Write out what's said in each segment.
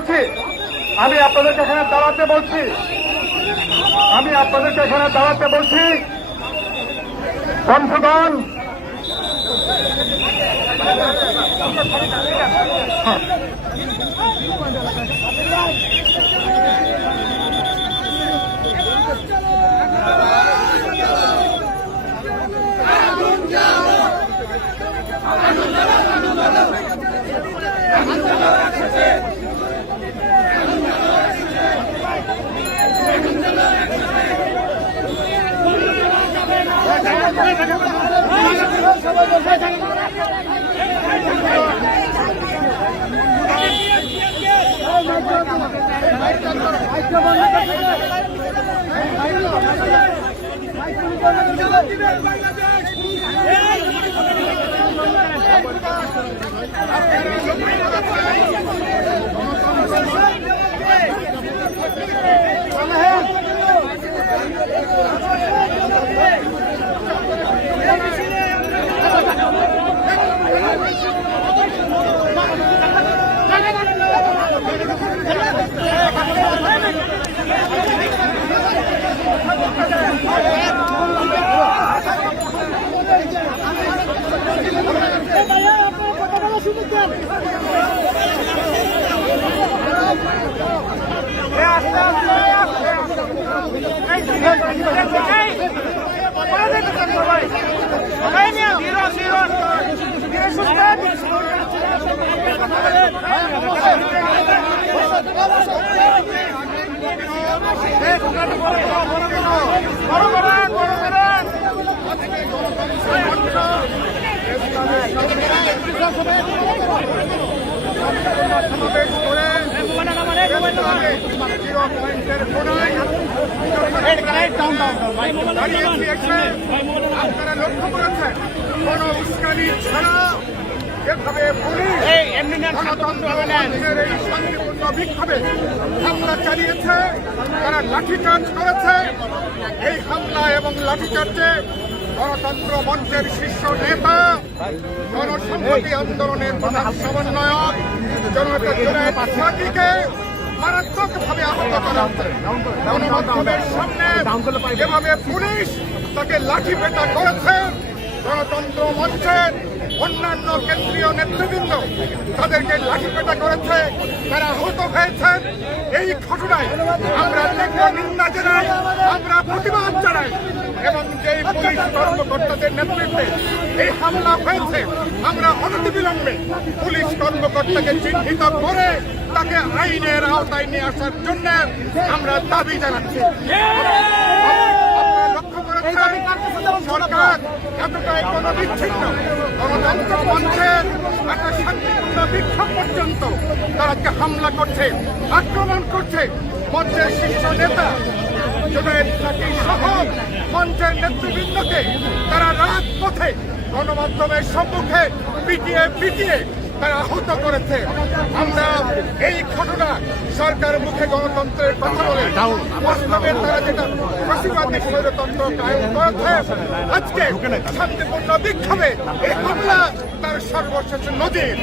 বলছি, আমি আপনাদেরকে এখানে দাঁড়াতে বলছি, বন্ধুগণ। আপনারা লক্ষ্য করেছেন কোন উস্কানি ছাড়া যেভাবে পুলিশ গণতন্ত্রের এই শান্তিপূর্ণ বিক্ষোভে হামলা চালিয়েছে, তারা লাঠিচার্জ করেছে। এই হামলা এবং লাঠিচার্জে গণতন্ত্র মঞ্চের শীর্ষ নেতা, গণসংহতি আন্দোলনের প্রধান সমন্বয়ক জনতা জুনায়েদ সাকিকে মারাত্মকভাবে আহত করা হচ্ছে। গণমাধ্যমের সামনে যেভাবে পুলিশ তাকে লাঠি পেটা করেছে, গণতন্ত্র মঞ্চের অন্যান্য কেন্দ্রীয় নেতৃবৃন্দ তাদেরকে লাঠিপেটা করেছে, তারা আহত হয়েছেন। এই ঘটনায় আমরা নিন্দা জানাই, আমরা প্রতিবাদ জানাই এবং যেই পুলিশ কর্মকর্তাদের নেতৃত্বে এই হামলা হয়েছে, আমরা অনতিবিলম্বে পুলিশ কর্মকর্তাকে চিহ্নিত করে তাকে আইনের আওতায় নিয়ে আসার জন্য আমরা দাবি জানাচ্ছি। আপনারা লক্ষ্য করেছেন সরকার এতটাই গণবিচ্ছিন্ন, গণতন্ত্র মঞ্চের একটা শান্তিপূর্ণ বিক্ষোভ পর্যন্ত তারা হামলা করছে, আক্রমণ করছে। মঞ্চের শীর্ষ নেতা জুনায়েদ সাকি সহ মঞ্চের নেতৃবৃন্দকে তারা রাজপথে গণমাধ্যমের সম্মুখে পিটিয়ে তারা আহত করেছে। আমরা এই ঘটনা সরকার মুখে গণতন্ত্রের কথা বলে বাস্তবে তারা যেটা ফ্যাসিবাদী স্বৈরতন্ত্র কায়েম করেছে, আজকে শান্তিপূর্ণ বিক্ষোভে এই হামলা তার সর্বশেষ নজির।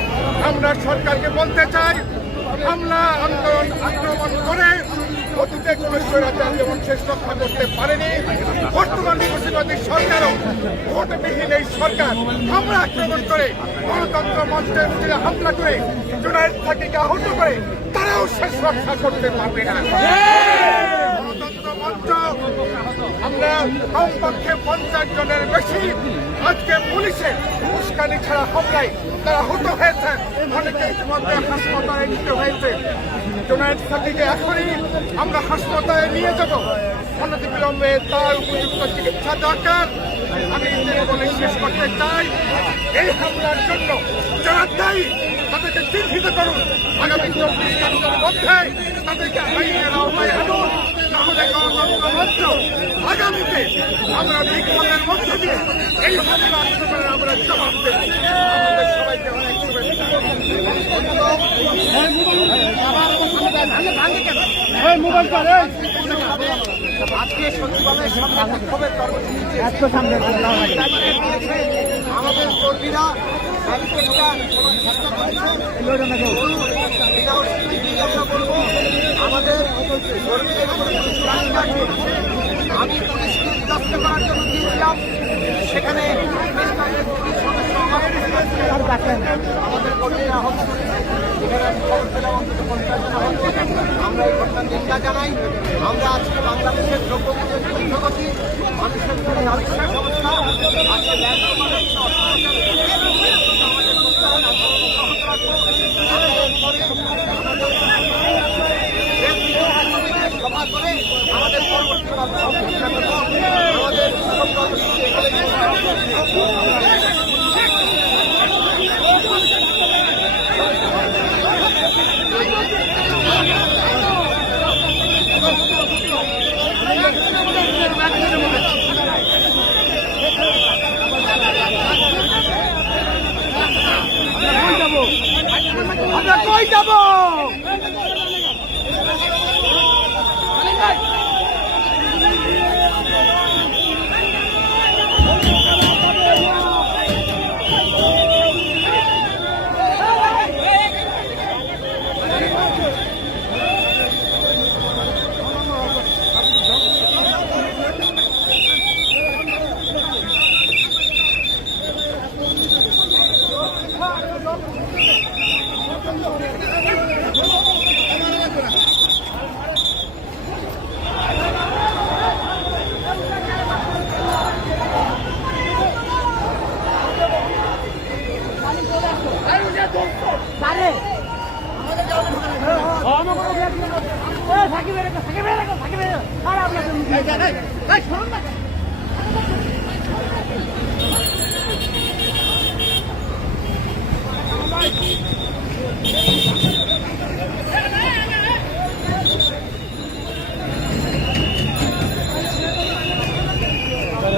আমরা সরকারকে বলতে চাই, হামলা আন্দোলন আক্রমণ করে অতীতে কোন স্বৈরাচার যেমন শেষ রক্ষা করতে পারেনি, বর্তমান ফ্যাসিবাদী সরকারও ভোটবিহীন এই সরকার হামলা আক্রমণ করে গণতন্ত্র মঞ্চের উপরে হামলা করে জুনায়েদ সাকিকে আহত করে তারাও শেষ রক্ষা করতে পারবে না। গণতন্ত্র মঞ্চ আমরা কমপক্ষে 50 জনের বেশি আজকে পুলিশের উস্কানি ছাড়া হামলায় তারা আহত হয়েছে, অনেকে ইতিমধ্যে হাসপাতালে নিতে হয়েছে। জুনায়েদ সাকিকে এখনই আমরা হাসপাতালে নিয়ে যাব, অনতিবিলম্বে তার উপযুক্ত চিকিৎসা দরকার। আমি বলে শেষ করতে চাই, এই হামলার জন্য যারা দায়ী তাদেরকে চিহ্নিত করুন, আগামী 24 ঘন্টার মধ্যে তাদেরকে আইনের আওতায় আনুন, তাহলে গণতন্ত্র মঞ্চ আগামীতে আমরা বিক্ষোভের মধ্য দিয়ে এই হামলা আক্রমণের আমরা জবাব দেব। আমাদের সবাইকে অনেক শুভেচ্ছা। আজকে সচিবালয়ের সামনে বিক্ষোভের কর্মসূচি আমাদের কর্মীরা চেষ্টা করছে। আমি পুলিশকে বিরক্ত করার জন্য গিয়েছিলাম, সেখানে আমাদের কর্মীরা আহত করেছে। এখানে আমি খবর পেলাম অন্তত 50 জন আহত হয়েছে। আমরা এই ঘটনার নিন্দা জানাই। আমরা আজকে বাংলাদেশের দ্রব্যমূল্যের ঊর্ধ্বগতি, মানুষের জন্য আর্থিক অবস্থা, আজকে সভা করে আমাদের পরবর্তী আমরা কই যাব?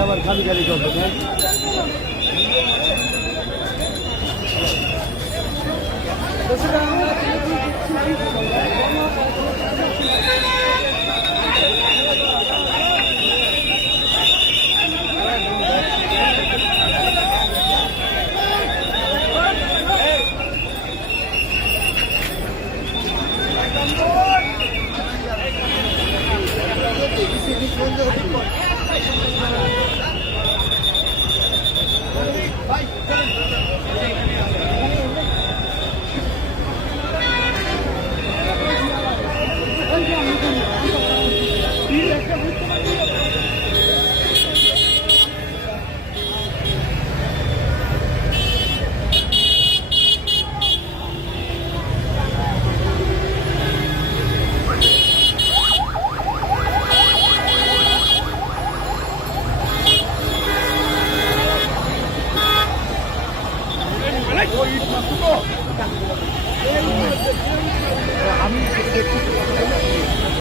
আমার খালি গাড়ি চলবে। আমি